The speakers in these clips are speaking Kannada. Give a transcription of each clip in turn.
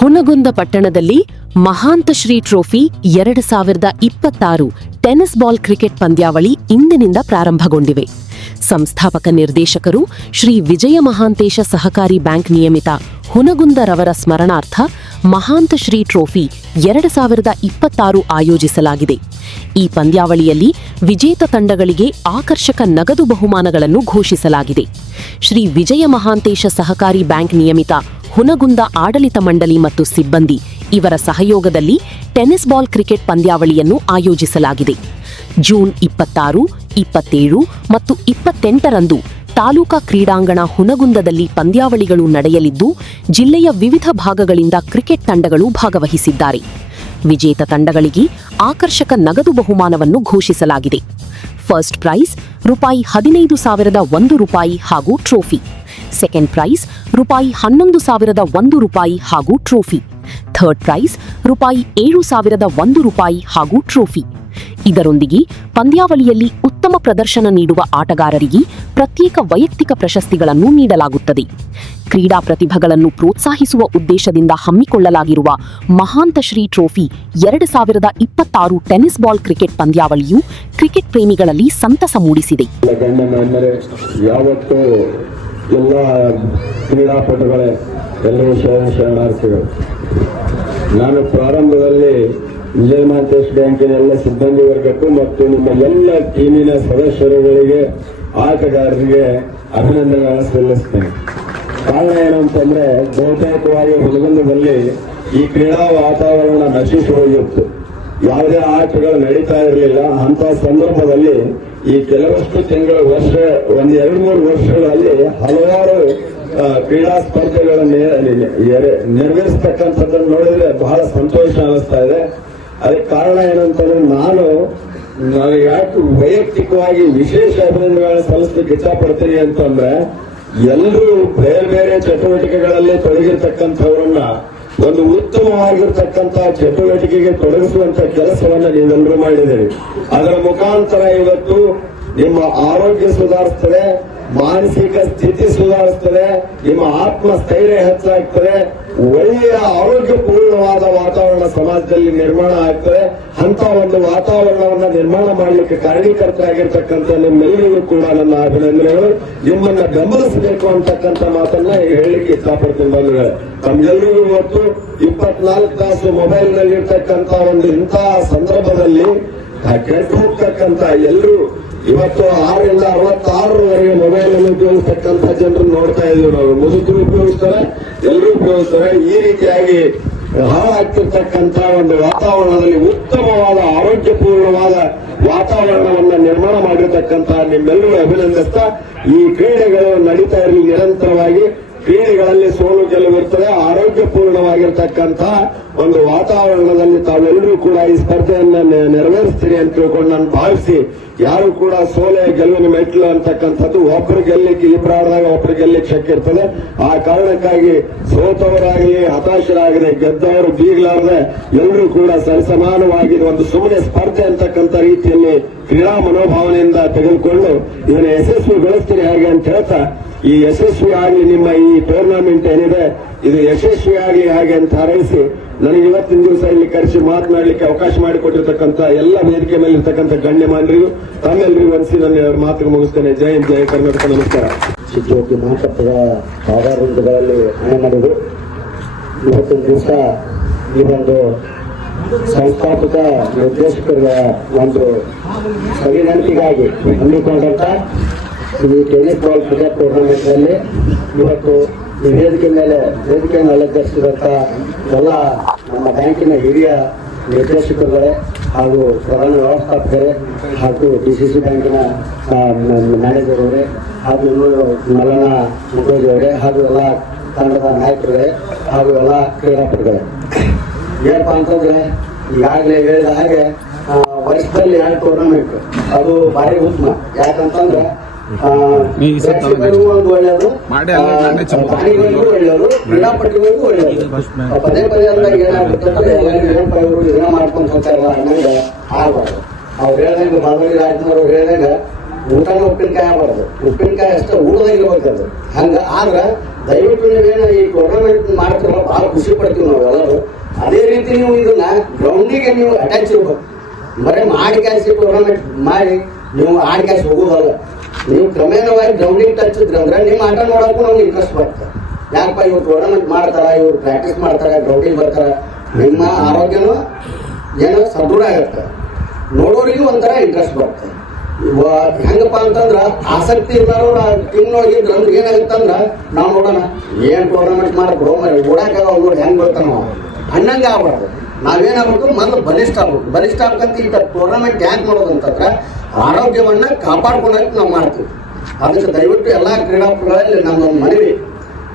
ಹುನಗುಂದ ಪಟ್ಟಣದಲ್ಲಿ ಮಹಾಂತಶ್ರೀ ಟ್ರೋಫಿ 2026 ಟೆನ್ನಿಸ್ ಬಾಲ್ ಕ್ರಿಕೆಟ್ ಪಂದ್ಯಾವಳಿ ಇಂದಿನಿಂದ ಪ್ರಾರಂಭಗೊಂಡಿವೆ. ಸಂಸ್ಥಾಪಕ ನಿರ್ದೇಶಕರು ಶ್ರೀ ವಿಜಯ ಮಹಾಂತೇಶ ಸಹಕಾರಿ ಬ್ಯಾಂಕ್ ನಿಯಮಿತ ಹುನಗುಂದರವರ ಸ್ಮರಣಾರ್ಥ ಮಹಾಂತಶ್ರೀ ಟ್ರೋಫಿ 2026 ಆಯೋಜಿಸಲಾಗಿದೆ. ಈ ಪಂದ್ಯಾವಳಿಯಲ್ಲಿ ವಿಜೇತ ತಂಡಗಳಿಗೆ ಆಕರ್ಷಕ ನಗದು ಬಹುಮಾನಗಳನ್ನು ಘೋಷಿಸಲಾಗಿದೆ. ಶ್ರೀ ವಿಜಯ ಮಹಾಂತೇಶ ಸಹಕಾರಿ ಬ್ಯಾಂಕ್ ನಿಯಮಿತ ಹುನಗುಂದ ಆಡಳಿತ ಮಂಡಳಿ ಮತ್ತು ಸಿಬ್ಬಂದಿ ಇವರ ಸಹಯೋಗದಲ್ಲಿ ಟೆನ್ನಿಸ್ ಬಾಲ್ ಕ್ರಿಕೆಟ್ ಪಂದ್ಯಾವಳಿಯನ್ನು ಆಯೋಜಿಸಲಾಗಿದೆ. ಜೂನ್ 26, 27 ಮತ್ತು 28ರಂದು ತಾಲೂಕಾ ಕ್ರೀಡಾಂಗಣ ಹುನಗುಂದದಲ್ಲಿ ಪಂದ್ಯಾವಳಿಗಳು ನಡೆಯಲಿದ್ದು, ಜಿಲ್ಲೆಯ ವಿವಿಧ ಭಾಗಗಳಿಂದ ಕ್ರಿಕೆಟ್ ತಂಡಗಳು ಭಾಗವಹಿಸಿದ್ದಾರೆ. ವಿಜೇತ ತಂಡಗಳಿಗೆ ಆಕರ್ಷಕ ನಗದು ಬಹುಮಾನವನ್ನು ಘೋಷಿಸಲಾಗಿದೆ. ಫಸ್ಟ್ ಪ್ರೈಸ್ ರೂಪಾಯಿ 15,001 ಹಾಗೂ ಟ್ರೋಫಿ. ಸೆಕೆಂಡ್ ಪ್ರೈಸ್ ರೂಪಾಯಿ 11,001 ಹಾಗೂ ಟ್ರೋಫಿ. ಥರ್ಡ್ ಪ್ರೈಸ್ ರೂಪಾಯಿ 7,001 ಹಾಗೂ ಟ್ರೋಫಿ. ಇದರೊಂದಿಗೆ ಪಂದ್ಯಾವಳಿಯಲ್ಲಿ ಉತ್ತಮ ಪ್ರದರ್ಶನ ನೀಡುವ ಆಟಗಾರರಿಗೆ ಪ್ರತ್ಯೇಕ ವೈಯಕ್ತಿಕ ಪ್ರಶಸ್ತಿಗಳನ್ನು ನೀಡಲಾಗುತ್ತದೆ. ಕ್ರೀಡಾ ಪ್ರತಿಭೆಗಳನ್ನು ಪ್ರೋತ್ಸಾಹಿಸುವ ಉದ್ದೇಶದಿಂದ ಹಮ್ಮಿಕೊಳ್ಳಲಾಗಿರುವ Mahantashri trophy 2026 tennis ball cricket ಪಂದ್ಯಾವಳಿಯು ಕ್ರಿಕೆಟ್ ಪ್ರೇಮಿಗಳಲ್ಲಿ ಸಂತಸ ಮೂಡಿಸಿದೆ. ಎಲ್ಲ ಕ್ರೀಡಾಪಟುಗಳೇ, ಎಲ್ಲರೂ ಶರಣಾರ್ಥಿಗಳು. ನಾನು ಪ್ರಾರಂಭದಲ್ಲಿ ವಿಜಯ ಮಹಾಂತೇಶ್ ಬ್ಯಾಂಕಿನ ಎಲ್ಲ ಸಿಬ್ಬಂದಿ ವರ್ಗಕ್ಕೂ ಮತ್ತು ನಿಮ್ಮ ಎಲ್ಲ ಟೀಮಿನ ಸದಸ್ಯರುಗಳಿಗೆ, ಆಟಗಾರರಿಗೆ ಅಭಿನಂದನೆಗಳನ್ನು ಸಲ್ಲಿಸ್ತೇನೆ. ಕಾರಣ ಏನಂತಂದ್ರೆ, ಬಹುತೇಕವಾಗಿ ಹುನಗುಂದದಲ್ಲಿ ಈ ಕ್ರೀಡಾ ವಾತಾವರಣ ನಶಿಸಿ ಹೋಗಿತ್ತು. ಯಾವುದೇ ಆಟಗಳು ನಡೀತಾ ಇರಲಿಲ್ಲ. ಅಂತ ಸಂದರ್ಭದಲ್ಲಿ ಈ ಕೆಲವಷ್ಟು ತಿಂಗಳ ಒಂದು 2-3 ವರ್ಷಗಳಲ್ಲಿ ಹಲವಾರು ಕ್ರೀಡಾ ಸ್ಪರ್ಧೆಗಳನ್ನು ನೆರವೇರಿಸತಕ್ಕಂಥದ್ದನ್ನು ನೋಡಿದ್ರೆ ಬಹಳ ಸಂತೋಷ ಅನಿಸ್ತಾ ಇದೆ. ಅದಕ್ಕೆ ಕಾರಣ ಏನಂತಂದ್ರೆ, ನಾನು ಯಾಕೆ ವೈಯಕ್ತಿಕವಾಗಿ ವಿಶೇಷ ಅಭಿನಂದನೆಗಳನ್ನು ಸಲ್ಲಿಸಲಿಕ್ಕೆ ಇಷ್ಟಪಡ್ತೀನಿ ಅಂತಂದ್ರೆ, ಎಲ್ಲರೂ ಬೇರೆ ಬೇರೆ ಚಟುವಟಿಕೆಗಳಲ್ಲಿ ತೊಡಗಿರ್ತಕ್ಕಂಥವ್ರನ್ನ ಒಂದು ಉತ್ತಮವಾಗಿರ್ತಕ್ಕಂಥ ಚಟುವಟಿಕೆಗೆ ತೊಡಗಿಸುವಂತ ಕೆಲಸವನ್ನ ನೀವೆಲ್ಲರೂ ಮಾಡಿದ್ದೀರಿ. ಅದರ ಮುಖಾಂತರ ಇವತ್ತು ನಿಮ್ಮ ಆರೋಗ್ಯ ಸುಧಾರಿಸ್ತದೆ, ಮಾನಸಿಕ ಸ್ಥಿತಿ ಸುಧಾರಿಸ್ತದೆ, ನಿಮ್ಮ ಆತ್ಮಸ್ಥೈರ್ಯ ಹೆಚ್ಚಾಗ್ತದೆ, ಒಳ್ಳೆಯ ಆರೋಗ್ಯಪೂರ್ಣವಾದ ವಾತಾವರಣ ಸಮಾಜದಲ್ಲಿ ನಿರ್ಮಾಣ ಆಗ್ತದೆ. ಅಂತ ಒಂದು ವಾತಾವರಣವನ್ನ ನಿರ್ಮಾಣ ಮಾಡಲಿಕ್ಕೆ ಕಾರಣೀಕರ್ತರಾಗಿರ್ತಕ್ಕಂಥ ನಿಮ್ಮೆಲ್ಲರಿಗೂ ಕೂಡ ನನ್ನ ಅಭಿನಂದನೆಗಳು. ನಿಮ್ಮನ್ನ ಬೆಂಬಲಿಸಬೇಕು ಅಂತಕ್ಕಂಥ ಮಾತನ್ನ ಹೇಳಲಿಕ್ಕೆ ಇಷ್ಟಪಡ್ತೀನಿ. ಬಂಧುಗಳೇ, ತಮ್ಗೆಲ್ಲರಿಗೂ ಇವತ್ತು 24 ತಾಸು ಮೊಬೈಲ್ ನಲ್ಲಿ ಇರ್ತಕ್ಕಂಥ ಒಂದು ಇಂತಹ ಸಂದರ್ಭದಲ್ಲಿ ಕೆಟ್ಟು ಹೋಗ್ತಕ್ಕಂಥ ಎಲ್ಲರೂ ಇವತ್ತು 6ರಿಂದ 66ರವರೆಗೆ ಮೊಬೈಲ್ ಅನ್ನು ಉಪಯೋಗಿಸ್ತಕ್ಕಂಥ ಜನರು ನೋಡ್ತಾ ಇದ್ದೀವಿ. ನಾವು ಮುದುಕರು ಉಪಯೋಗಿಸ್ತಾರೆ, ಎಲ್ಲರೂ ಉಪಯೋಗಿಸ್ತಾರೆ. ಈ ರೀತಿಯಾಗಿ ಹಾಳಾಗ್ತಿರ್ತಕ್ಕಂಥ ಒಂದು ವಾತಾವರಣದಲ್ಲಿ ಉತ್ತಮವಾದ ಆರೋಗ್ಯಪೂರ್ಣವಾದ ವಾತಾವರಣವನ್ನ ನಿರ್ಮಾಣ ಮಾಡಿರ್ತಕ್ಕಂಥ ನಿಮ್ಮೆಲ್ಲರೂ ಅಭಿನಂದಿಸ್ತಾ, ಈ ಕ್ರೀಡೆಗಳು ನಡೀತಾ ಇರಲಿ ನಿರಂತರವಾಗಿ. ಕ್ರೀಡೆಗಳಲ್ಲಿ ಸೋಲು ಗೆಲುವಿರ್ತದೆ. ಆರೋಗ್ಯಪೂರ್ಣವಾಗಿರ್ತಕ್ಕಂಥ ಒಂದು ವಾತಾವರಣದಲ್ಲಿ ತಾವೆಲ್ಲರೂ ಕೂಡ ಈ ಸ್ಪರ್ಧೆಯನ್ನ ನೆರವೇರಿಸ್ತೀರಿ ಅಂತ ತಿಳ್ಕೊಂಡು ನಾನು ಭಾವಿಸಿ, ಯಾರು ಕೂಡ ಸೋಲೆ ಗೆಲುವಿನ ಮೆಟ್ಲು ಅಂತಕ್ಕಂಥದ್ದು ಒಬ್ಬರು ಗೆಲ್ಲಿಕ್ಕೆ ಇಬ್ಬರಾಡಿದಾಗ ಒಬ್ಬರು ಗೆಲ್ಲಿಕ್ಕೆ ಶಕ್ಯ ಇರ್ತದೆ. ಆ ಕಾರಣಕ್ಕಾಗಿ ಸೋತವರಾಗಲಿ ಹತಾಶರಾಗಲಿ ಗೆದ್ದವರು ಬೀಗಲಾರದೆ ಎಲ್ಲರೂ ಕೂಡ ಸರಿಸಮಾನವಾಗಿ ಒಂದು ಸುಮ್ಮನೆ ಸ್ಪರ್ಧೆ ಅಂತಕ್ಕಂಥ ರೀತಿಯಲ್ಲಿ ಕ್ರೀಡಾ ಮನೋಭಾವನೆಯಿಂದ ತೆಗೆದುಕೊಂಡು ಇದನ್ನು ಯಶಸ್ವಿಗೊಳಿಸ್ತೀರಿ ಹಾಗೆ ಅಂತ ಹೇಳ್ತಾ, ಈ ಯಶಸ್ವಿ ಆಗಲಿ ನಿಮ್ಮ ಈ ಟೂರ್ನಮೆಂಟ್ ಏನಿದೆ ಇದು ಯಶಸ್ವಿ ಆಗಲಿ ಹಾಗೆ ಅಂತ ಹಾರೈಸಿ, ನನಗೆ ಇವತ್ತಿನ ದಿವಸ ಇಲ್ಲಿ ಕರೆಸಿ ಮಾತನಾಡಲಿಕ್ಕೆ ಅವಕಾಶ ಮಾಡಿಕೊಟ್ಟಿರ್ತಕ್ಕಂಥ ಎಲ್ಲ ವೇದಿಕೆ ಮೇಲೆ ಇರ್ತಕ್ಕಂಥ ಗಣ್ಯಮಾನರಿಗೂ ತಮ್ಮೆಲ್ಲರಿಗೂ ಅನಿಸಿ ನನ್ನ ಮಾತಿಗೆ ಮುಗಿಸ್ತೇನೆ. ಜೈ ಹಿಂದ್, ಜೈ ಕರ್ನಾಟಕ, ನಮಸ್ಕಾರ. ಶಿಕ್ಷಕಿ ಮಹಾಸತ್ವದ ಆಧಾರಗಳಲ್ಲಿ ಹಣೆ ಮಾಡಿದ್ರು. ಇವತ್ತಿನ ದಿವಸ ಈ ಒಂದು ಸಂಸ್ಥಾಪಕ ನಿರ್ದೇಶಕರ ಒಂದು ಸವಿನಂತಿಗಾಗಿ ಹಮ್ಮಿಕೊಂಡಂತ ಈ ಟೆನ್ನಿಸ್ ಬಾಲ್ ಕ್ರಿಕೆಟ್ ಟೂರ್ನಮೆಂಟ್ ನಲ್ಲಿ ಇವತ್ತು ಈ ವೇದಿಕೆಯನ್ನು ಅಲಂಕರಿಸಿದಂತ ಎಲ್ಲ ನಮ್ಮ ಬ್ಯಾಂಕಿನ ಹಿರಿಯ ನಿರ್ದೇಶಕರುಗಳೇ ಹಾಗೂ ಪ್ರಧಾನ ವ್ಯವಸ್ಥಾಪಕರೇ ಹಾಗೂ ಡಿಸಿಸಿ ಬ್ಯಾಂಕಿನ ಮ್ಯಾನೇಜರ್ ಅವರೇ ಹಾಗೂ ಮಲ್ಲನ ಮುಖೋಜಿ ಅವರೇ ಹಾಗೂ ಎಲ್ಲ ತಂಡದ ನಾಯಕರುಗಳೇ ಹಾಗೂ ಎಲ್ಲ ಕ್ರೀಡಾಪಟುಗಳೇ, ಏನಪ್ಪಾ ಅಂತಂದ್ರೆ ಈಗಾಗಲೇ ಹೇಳಿದ ಹಾಗೆ ವರ್ಷದಲ್ಲಿ 2 ಟೂರ್ನಮೆಂಟ್ ಅದು ಭಾರಿ ಉತ್ತಮ. ಯಾಕಂತಂದ್ರೆ ಒಂದು ಒಳ್ಳೆಯದು, ಪ್ರಾಣಿಗಳಿಗೂ ಒಳ್ಳೆಯದು, ಕ್ರೀಡಾಪಟುಗಳಿಗೂ ಒಳ್ಳೆಯದು. ಪದೇ ಪದೇ ಅಂದಾಗ ಏನಾಗುತ್ತೆ, ಎಲ್ಲರಿಗೂ ಇದನ್ನ ಮಾಡ್ಕೊಂಡು ಹೋಗ್ತಾರಲ್ಲ ಅನ್ನೋದು ಆಗಬಾರ್ದು. ಅವ್ರು ಹೇಳ್ದಂಗೆ ಬಾಬರಿ ರಾಜ್ನವ್ರು ಹೇಳ್ದಂಗೆ ಊಟನ ಉಪ್ಪಿನಕಾಯಿ ಆಗಬಾರ್ದು, ಉಪ್ಪಿನಕಾಯಿ ಅಷ್ಟೇ ಊಟದಾಗ ಇರ್ಬೇಕದು. ಹಂಗ ಆದ್ರೆ ದಯವಿಟ್ಟು ನೀವೇನು ಈ ಟೂರ್ನಮೆಂಟ್ ಮಾಡ್ತಿರೋ ಭಾಳ ಖುಷಿ ಪಡ್ತೀವಿ ನಾವೆಲ್ಲರೂ. ಅದೇ ರೀತಿ ನೀವು ಇದನ್ನ ಗ್ರೌಂಡಿಗೆ ನೀವು ಅಟ್ಯಾಚ್ ಇರ್ಬೇಕು. ಬರೀ ಮಾಡಿ ಕ್ಯಾಶ್ ಟೂರ್ನಮೆಂಟ್ ಮಾಡಿ ನೀವು ಆಡ್ ಕ್ಯಾಶ್ ಹೋಗೋದಲ್ಲ. ನೀವು ಕ್ರಮೇಣವಾಗಿ ಗ್ರೌಂಡಿಗೆ ಟಚ್ ಇದ್ರೆ ಅಂದ್ರೆ ನಿಮ್ಮ ಆಟ ನೋಡೋಕ್ಕೂ ನಮ್ಗೆ ಇಂಟ್ರೆಸ್ಟ್ ಬರುತ್ತೆ. ಯಾಕಪ್ಪ ಇವ್ರು ಟೂರ್ನಮೆಂಟ್ ಮಾಡ್ತಾರ, ಇವ್ರು ಪ್ರಾಕ್ಟೀಸ್ ಮಾಡ್ತಾರೆ, ಗ್ರೌಂಡಿಗೆ ಬರ್ತಾರೆ, ನಿಮ್ಮ ಆರೋಗ್ಯನೂ ಏನೋ ಸದೃಢ ಆಗಿರುತ್ತೆ, ನೋಡೋರಿಗೂ ಒಂಥರ ಇಂಟ್ರೆಸ್ಟ್ ಬರುತ್ತೆ. ಹೆಂಗಪ್ಪ ಅಂತಂದ್ರ ಆಸಕ್ತಿ ಇರೋರು ಟೀಮ್ನೊಳಗೆ ಇದ್ರ ಅಂದ್ರೆ ಏನಾಗುತ್ತಂದ್ರ ನಾವು ನೋಡೋಣ ಏನ್ ಟೂರ್ನಮೆಂಟ್ ಮಾಡ್ಬಿಡು ಓಡಾಕ ನೋಡಿ ಹೆಂಗ್ ಬರ್ತಾನ ಹಣ್ಣಂಗ ಆಗ್ಬಾರ್ದು. ನಾವೇನಾಗ್ಬೇಕು ಮೊದಲು ಬಲಿಷ್ಠ ಆಗ್ಬೇಕು. ಬಲಿಷ್ಠ ಆಗ್ಬೇಕಂತ ಈ ಟೂರ್ನಮೆಂಟ್ ಯಾಕೆ ಮಾಡೋದು ಅಂತಂದ್ರೆ ಆರೋಗ್ಯವನ್ನ ಕಾಪಾಡ್ಕೊಳಕ್ ನಾವು ಮಾಡ್ತೀವಿ. ಅದಕ್ಕೆ ದಯವಿಟ್ಟು ಎಲ್ಲಾ ಕ್ರೀಡಾಪಟುಗಳಲ್ಲಿ ನಮ್ಮೊಂದು ಮನವಿ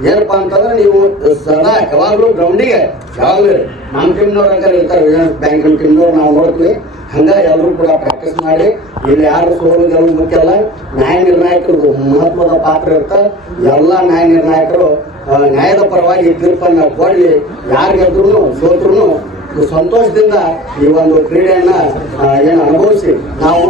ಏನಪ್ಪಾ ಅಂತಂದ್ರೆ ನೀವು ಸದಾ ಯಾವಾಗಲೂ ಗ್ರೌಂಡಿಗೆ ಯಾವಾಗಲೂ ನಮ್ಮ ಟೀಮ್ನವ್ರ ಇರ್ತಾರೆ, ಬ್ಯಾಂಕಿನ ಟೀಮ್ನವ್ರು ನಾವು ನೋಡ್ತೀವಿ. ಹಂಗ ಎಲ್ಲರೂ ಕೂಡ ಪ್ರಾಕ್ಟೀಸ್ ಮಾಡಿ ಇಲ್ಲಿ ಯಾರು ಸೋಲು ಗೆಲುವು ಮುಖ್ಯ ಅಲ್ಲ, ನ್ಯಾಯ ನಿರ್ಣಾಯಕರು ಮಹತ್ವದ ಪಾತ್ರ ಇರ್ತಾರೆ. ಎಲ್ಲ ನ್ಯಾಯ ನಿರ್ಣಾಯಕರು ನ್ಯಾಯದ ಪರವಾಗಿ ತೀರ್ಪನ್ನ ಕೊಡ್ಲಿ. ಯಾರು ಗೆದ್ರು ಸೋತ್ರು ಸಂತೋಷದಿಂದ ಈ ಒಂದು ಕ್ರೀಡೆಯನ್ನ ಏನು ಅನುಭವಿಸಿ ನಾವು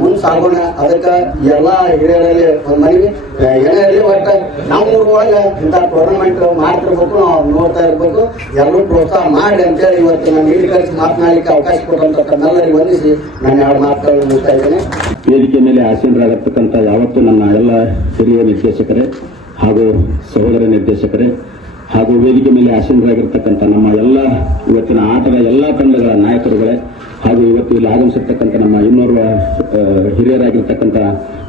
ಮುಂದೆ ಸಾಗೋಣ. ಅದಕ್ಕೆ ಎಲ್ಲ ಹಿರಿಯರಲ್ಲಿ ಒಂದು ಮನವಿ ಏನೇ ಇರಲಿ, ಒಟ್ಟು ನಮ್ಮ ಊರೊಳಗೆ ಇಂಥ ಟೂರ್ನಮೆಂಟ್ ಮಾಡ್ತಿರ್ಬೇಕು, ನಾವು ನೋಡ್ತಾ ಇರ್ಬೇಕು. ಎಲ್ಲರೂ ಪ್ರೋತ್ಸಾಹ ಮಾಡಿ ಅಂತೇಳಿ ಇವತ್ತು ನಾನು ಇಲ್ಲಿ ಕಳಿಸಿ ಮಾತನಾಡಲಿಕ್ಕೆ ಅವಕಾಶ ಕೊಟ್ಟಂತ ತಮ್ಮೆಲ್ಲರಿಗೆ ವಂದಿಸಿ ನಾನು 2 ಮಾತುಗಳನ್ನು ಮುಗಿಸ್ತಾ ಇದ್ದೇನೆ. ವೇದಿಕೆ ಮೇಲೆ ಆಸೀನರಾಗಿರ್ತಕ್ಕಂಥ ಯಾವತ್ತೂ ನನ್ನ ಎಲ್ಲ ಹಿರಿಯ ನಿರ್ದೇಶಕರೇ ಹಾಗೂ ಸಹೋದರ ನಿರ್ದೇಶಕರೇ ಹಾಗೂ ವೇದಿಕೆ ಮೇಲೆ ಆಸೀನರಾಗಿರ್ತಕ್ಕಂಥ ನಮ್ಮ ಎಲ್ಲ ಇವತ್ತಿನ ಆಟದ ಎಲ್ಲ ತಂಡಗಳ ನಾಯಕರುಗಳೇ ಹಾಗೂ ಇವತ್ತು ಇಲ್ಲಿ ಆಗಮಿಸಿರ್ತಕ್ಕಂಥ ನಮ್ಮ ಇನ್ನೋರ್ವ ಹಿರಿಯರಾಗಿರ್ತಕ್ಕಂಥ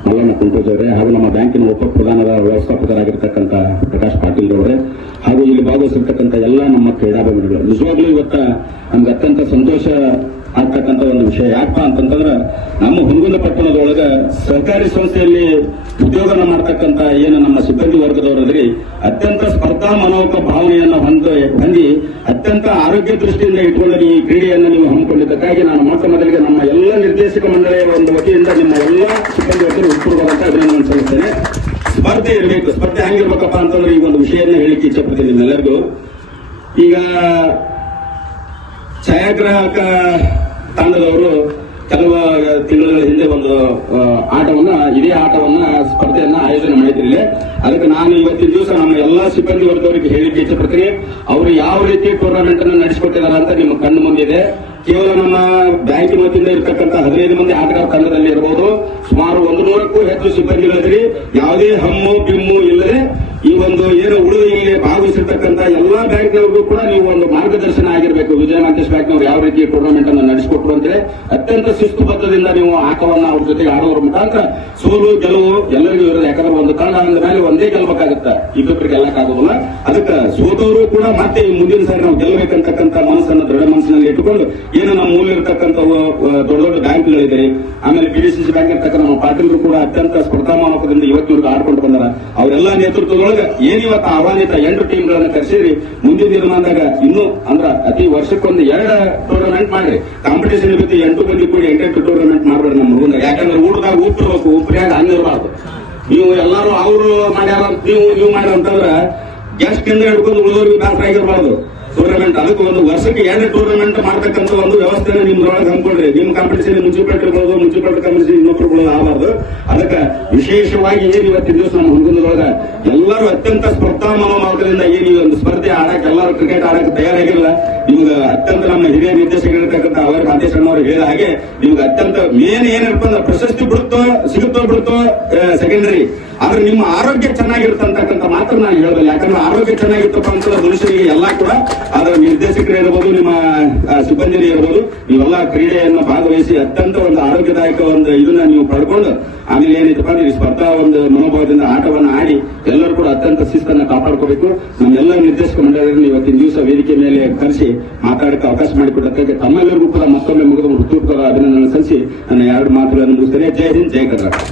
ಮಲ್ಲಣ್ಣ ಕುಂಟೋಜ್ ಅವರೇ ಹಾಗೂ ನಮ್ಮ ಬ್ಯಾಂಕಿನ ಉಪ ಪ್ರಧಾನದ ವ್ಯವಸ್ಥಾಪಕರಾಗಿರ್ತಕ್ಕಂಥ ಪ್ರಕಾಶ್ ಪಾಟೀಲ್ ಅವರೇ ಹಾಗೂ ಇಲ್ಲಿ ಭಾಗವಹಿಸಿರ್ತಕ್ಕಂಥ ಎಲ್ಲ ನಮ್ಮ ಕ್ರೀಡಾಭಿಮಾನಿಗಳು, ನಿಜವಾಗ್ಲೂ ಇವತ್ತು ನಮ್ಗೆ ಅತ್ಯಂತ ಸಂತೋಷ ಆಗ್ತಕ್ಕಂಥ ಒಂದು ವಿಷಯ. ಯಾಕಪ್ಪ ಅಂತಂತಂದ್ರೆ ನಮ್ಮ ಹುನಗುಂದ ಪಟ್ಟಣದೊಳಗ ಸರ್ಕಾರಿ ಸಂಸ್ಥೆಯಲ್ಲಿ ಉದ್ಯೋಗನ ಮಾಡ್ತಕ್ಕಂಥ ಏನು ನಮ್ಮ ಸಿಬ್ಬಂದಿ ವರ್ಗದವರದ್ರಿ ಅತ್ಯಂತ ಸ್ಪರ್ಧಾ ಮನೋಕ ಭಾವನೆಯನ್ನು ಹೊಂದಿ ಅತ್ಯಂತ ಆರೋಗ್ಯ ದೃಷ್ಟಿಯಿಂದ ಇಟ್ಕೊಂಡು ಈ ಕ್ರೀಡೆಯನ್ನು ನೀವು ಹಮ್ಮಿಕೊಂಡಿದ್ದಕ್ಕಾಗಿ ನಾನು ಮೊಟ್ಟ ಮೊದಲಿಗೆ ನಮ್ಮ ಎಲ್ಲ ನಿರ್ದೇಶಕ ಮಂಡಳಿಯ ಒಂದು ವತಿಯಿಂದ ನಿಮ್ಮ ಎಲ್ಲ ಸಿಬ್ಬಂದಿ ವರ್ಗರು ಉತ್ಪೂರ್ವಕಂತ ಅಭಿನಂದನೆ ಸಲ್ಲಿಸ್ತೇನೆ. ಸ್ಪರ್ಧೆ ಇರಬೇಕು. ಸ್ಪರ್ಧೆ ಹೆಂಗಿರ್ಬೇಕಪ್ಪ ಅಂತಂದ್ರೆ ಈ ಒಂದು ವಿಷಯವನ್ನು ಹೇಳಿಕ್ಕೆ ಇಚ್ಛಪಡ್ತೀನಿ ನಿಮ್ಮೆಲ್ಲರಿಗೂ. ಈಗ ಛಾಯಾಗ್ರಾಹಕ ತಂಡದವರು ಕೆಲವು ತಿಂಗಳ ಹಿಂದೆ ಒಂದು ಇದೇ ಆಟವನ್ನ ಸ್ಪರ್ಧೆಯನ್ನ ಆಯೋಜನೆ ಮಾಡಿದ್ರಿಲ್ಲ. ಅದಕ್ಕೆ ನಾನು ಇವತ್ತಿನ ದಿವಸ ನಮ್ಮ ಎಲ್ಲಾ ಸಿಬ್ಬಂದಿ ವರ್ಗದವರಿಗೆ ಹೇಳಿಕ್ಕೆ ಇಚ್ಛಪಡ್ತೀನಿ. ಅವರು ಯಾವ ರೀತಿ ಟೂರ್ನಮೆಂಟ್ ಅನ್ನು ನಡೆಸಿಕೊಟ್ಟಿದ್ದಾರೆ ಅಂತ ನಿಮ್ಮ ಕಣ್ಣು ಮುಂದಿದೆ. ಕೇವಲ ನಮ್ಮ ಬ್ಯಾಂಕಿನ ವತಿಯಿಂದ ಇರತಕ್ಕಂಥ 15 ಮಂದಿ ಆಟಗಾರ ತಂಡದಲ್ಲಿ ಇರಬಹುದು. ಸುಮಾರು 100ಕ್ಕೂ ಹೆಚ್ಚು ಸಿಬ್ಬಂದಿಗಳಿದ್ರಿ. ಯಾವುದೇ ಹಮ್ಮು ಬಿಮ್ಮು ಇಲ್ಲದೆ ಈ ಒಂದು ಏನು ಉಳಿದ ಇಲ್ಲಿ ಭಾಗವಹಿಸಿರ್ತಕ್ಕಂಥ ಎಲ್ಲಾ ಬ್ಯಾಂಕ್ನವ್ರಿಗೂ ಕೂಡ ನೀವು ಒಂದು ಮಾರ್ಗದರ್ಶನ ಆಗಿರಬೇಕು. ವಿಜಯ ಮಾಂತೇಶ್ ಬ್ಯಾಂಕ್ನವರು ಯಾವ ರೀತಿ ಟೂರ್ನಮೆಂಟ್ ಅನ್ನು ನಡೆಸಿಕೊಟ್ರು ಅಂತೇಳಿ ಅತ್ಯಂತ ಶಿಸ್ತುಬದ್ಧದಿಂದ ನೀವು ಆಟವನ್ನ ಅವ್ರ ಜೊತೆಗೆ ಆಡೋದ್ರ ಮುಖಾಂತರ ಸೋಲು ಗೆಲುವು ಎಲ್ಲರಿಗೂ ಇರೋದು. ಯಾಕಂದ್ರೆ ಒಂದು ತಂಡ ಅಂದ ಮೇಲೆ ಒಂದೇ ಗೆಲ್ಬೇಕಾಗತ್ತೆ, ಇಬ್ಬರಿಗೆ ಗೆಲ್ಲಕ್ಕಾಗೋದಿಲ್ಲ. ಅದಕ್ಕೆ ಸೋತವರು ಕೂಡ ಮತ್ತೆ ಮುಂದಿನ ಸಾರಿ ನಾವು ಗೆಲ್ಲಬೇಕಂತಕ್ಕಂಥ ಮನಸ್ಸನ್ನು ದೃಢ ಮನಸ್ಸಿನಲ್ಲಿ ಇಟ್ಟುಕೊಂಡು ಏನು ನಮ್ಮ ಮೂಲ ಇರತಕ್ಕಂಥ ದೊಡ್ಡ ದೊಡ್ಡ ಬ್ಯಾಂಕ್ಗಳಿದೆ, ಆಮೇಲೆ ಬಿಡಿಸಿಸಿ ಬ್ಯಾಂಕ್ ಇರ್ತಕ್ಕಂಥ ನಮ್ಮ ಪಾಟೀಲರು ಕೂಡ ಅತ್ಯಂತ ಸ್ಪರ್ಧಾಮಾನಕದಿಂದ ಇವತ್ತಿನವರೆಗೂ ಆಡ್ಕೊಂಡು ಬಂದಾರ. ಅವರೆಲ್ಲ ನೇತೃತ್ವದೊಳಗೆ ಏನಿವತ್ತು ಆಹ್ವಾನಿತ 8 ಟೀಮ್ಗಳನ್ನು ಕರೆಸಿದ್ರಿ. ಮುಂದಿನ ದಿನಮಾನದಾಗ ಇನ್ನೂ ಅಂದ್ರ ಅತಿ ವರ್ಷಕ್ಕೊಂದು 2 ಟೂರ್ನಮೆಂಟ್ ಮಾಡ್ರಿ. ಕಾಂಪಿಟೇಷನ್ ಇರುತ್ತೆ. 8 ಮಂದಿ ಕೂಡಿ 8 ಟೂರ್ನಮೆಂಟ್ ಮಾಡ್ಬೇಡಿ ನಮ್ಮ ಹುಡುಗ. ಯಾಕಂದ್ರೆ ಊಟದಾಗ ಉಪ್ಪಿರ್ಬೇಕು, ಉಪ್ಪಿನಾಗ ಅನ್ನಿರ್ಬಾರ್ದು. ನೀವು ಎಲ್ಲರೂ ಅವರು ಮಾಡ್ಯಾರ ನೀವು ಮಾಡ್ಯಾರ ಅಂತಂದ್ರೆ ಗೆಸ್ಟ್ ಇಂದ ಹಿಡ್ಕೊಂಡು ಉಳಿದವ್ರಿಗೆ ಬ್ಯಾಸರ ಆಗಿರ್ಬಾರ್ದು ಟೂರ್ನಮೆಂಟ್. ಅದಕ್ಕೆ ಒಂದು ವರ್ಷಕ್ಕೆ 2 ಟೂರ್ನಮೆಂಟ್ ಮಾಡ್ತಕ್ಕಂಥ ಒಂದು ವ್ಯವಸ್ಥೆನ ನಿಮ್ದ್ರೊಳಗೆ ಹಮ್ಮಿಕೊಂಡ್ರಿ. ನಿಮ್ಮ ಕಾಂಪಿಟೇಷನ್ ಮುನ್ಸಿಪಾಲಿಟಿ ಇರ್ಬೋದು, ಮುನ್ಸಿಪಾಲಿಟಿ ಕಾಂಪಿಟೇಷನ್ ಇನ್ನೊಬ್ಬರು ಆಗಬಾರ್ದು. ಅದಕ್ಕೆ ವಿಶೇಷವಾಗಿ ಏನು ಇವತ್ತಿನ ದಿವಸ ನಮ್ಮ ಹುಡುಗನೊಳಗೆ ಎಲ್ಲರೂ ಅತ್ಯಂತ ಸ್ಪರ್ಧಾ ಮನೋಭಾವದಿಂದ ಏನು ಒಂದು ಸ್ಪರ್ಧೆ ಆಡಕ್ಕೆ ಎಲ್ಲರೂ ಕ್ರಿಕೆಟ್ ಆಡಕ್ಕೆ ತಯಾರಾಗಿಲ್ಲ. ನಿಮ್ಗೆ ಅತ್ಯಂತ ನಮ್ಮ ಹಿರಿಯ ನಿರ್ದೇಶಕರಿರ್ತಕ್ಕಂಥ ಅವರ ಮಾಂತೇಶ್ ಅಣ್ಣವರು ಹೇಳಿದ ಹಾಗೆ ನಿಮ್ಗೆ ಅತ್ಯಂತ ಮೇನ್ ಏನಪ್ಪ ಅಂದ್ರೆ ಪ್ರಶಸ್ತಿ ಸಿಗುತ್ತೋ ಬಿಡುತ್ತೋ ಸೆಕೆಂಡರಿ, ಆದ್ರೆ ನಿಮ್ಮ ಆರೋಗ್ಯ ಚೆನ್ನಾಗಿರ್ತಕ್ಕಂಥ ಮಾತ್ರ ನಾನು ಹೇಳೋದಿಲ್ಲ. ಯಾಕಂದ್ರೆ ಆರೋಗ್ಯ ಚೆನ್ನಾಗಿರ್ತಪ್ಪ ಅಂತ ಮನುಷ್ಯರಿಗೆ ಎಲ್ಲ ಕೂಡ ಅದರ ನಿರ್ದೇಶಕರೇ ಇರಬಹುದು, ನಿಮ್ಮ ಸಿಬ್ಬಂದಿ ಇರಬಹುದು, ನೀವೆಲ್ಲ ಕ್ರೀಡೆಯನ್ನು ಭಾಗವಹಿಸಿ ಅತ್ಯಂತ ಒಂದು ಆರೋಗ್ಯದಾಯಕ ಒಂದು ಇದನ್ನ ನೀವು ಪಡ್ಕೊಂಡು ಆಮೇಲೆ ಏನೈತಪ್ಪ ಅಂದ್ರೆ ಈ ಸ್ಪರ್ಧಾ ಒಂದು ಮನೋಭಾವದಿಂದ ಆಟವನ್ನು ಆಡಿ ಎಲ್ಲರೂ ಕೂಡ ಅತ್ಯಂತ ಶಿಸ್ತನ್ನು ಕಾಪಾಡ್ಕೋಬೇಕು. ನಮ್ಮೆಲ್ಲ ನಿರ್ದೇಶಕ ಮಂಡಳಿಯನ್ನು ಇವತ್ತಿನ ದಿವಸ ವೇದಿಕೆ ಮೇಲೆ ಕರೆಸಿ ಮಾತಾಡಕ್ಕೆ ಅವಕಾಶ ಮಾಡಿಕೊಟ್ಟಕ್ಕೆ ತಮ್ಮೆಲ್ಲರಿಗೂ ಕೂಡ ಮತ್ತೊಮ್ಮೆ ಮುಗಿದ ಹೃತ್ಪೂರ್ವಕ ಅಭಿನಂದನೆ ಸಲ್ಲಿಸಿ ನನ್ನ 2 ಮಾತುಗಳನ್ನು ಮುಗಿಸ್ತೇನೆ. ಜೈ ಹಿಂದ್, ಜೈ ಕರ್ನಾಟಕ.